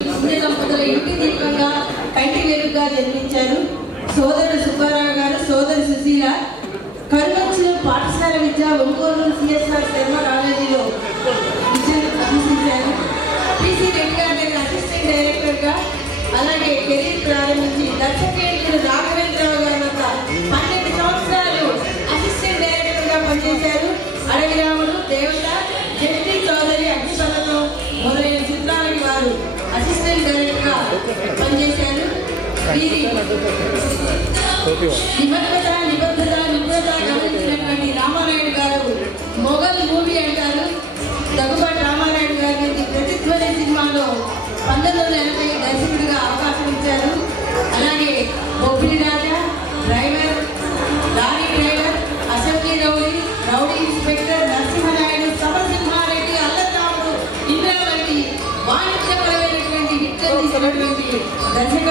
దంపతుల ఇంటి దీపంగా కంటి వెలుగుగా జన్మించారు. సోదరుడు సుబ్బారావు గారు, సోదరు సుశీల కరువంచులో పాఠశాల విద్య, ఒంగోలు సిఎస్ఆర్ శర్మ కాలేజీలో విద్యను అభ్యసించారు. పిసి రెడ్డి గారి అసిస్టెంట్ డైరెక్టర్గా, అలాగే కెరీర్ ప్రారంభించి దర్శకేంద్రుడు రాఘవేంద్రరావు గారి వద్ద 12 సంవత్సరాలు అసిస్టెంట్ డైరెక్టర్గా పనిచేశారు. అడవిరాముడు, దేవత, జట్టి చౌదరి, అగ్నిపర్వతం మొదలైన చిత్రాలకి వారు అసిస్టెంట్ డైరెక్టర్గా పనిచేశారు. వీరి నిబద్ధత నిపుణత గమనించినటువంటి రామానాయుడు గారు మొఘల్ మూవీ అంటారు. దగ్గుబాటి రామానాయుడు గారికి ప్రతిధ్వని సినిమాలో 1980 దర్శకుడిగా అవకాశం ఇచ్చారు. అలాగే Bobbili Raja, driver, lorry driver, assembly rowdy, rowdy inspector, Narasimha Naidu, Samarasimha Reddy, Allari Ramudu, Indravathi వాణిజ్యపరమైనటువంటి హిట్ తీసినటువంటి దర్శక